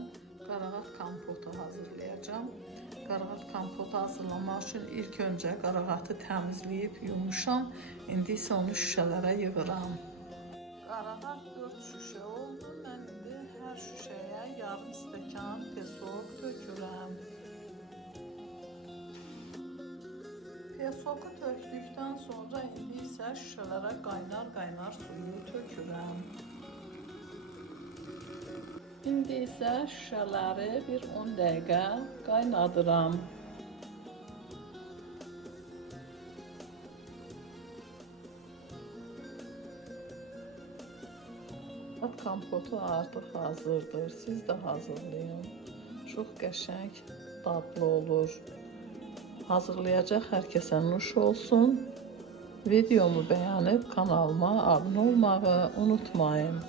mən qarağat kompotu hazırlayacağım. Qarağat kompotu hazırlamaq üçün ilk öncə qarağatı təmizləyib yumuşam. İndi isə onu şüşələrə yığıram. Qarağat 4 şüşə oldu. Mən indi hər şüşəyə yarım stəkan pesok tökürəm. Pesoku tökdükdən sonra indi isə şüşələrə qaynar suyu tökürəm. İndi isə şüşələri bir 10 dəqiqə qaynadıram. Qarağat kompotu artıq hazırdır. Siz də hazırlayın. Çox qəşəng, dadlı olur. Hazırlayacaq hər kəsə nuş olsun. Videomu bəyənib kanalıma abunə olmağı unutmayın.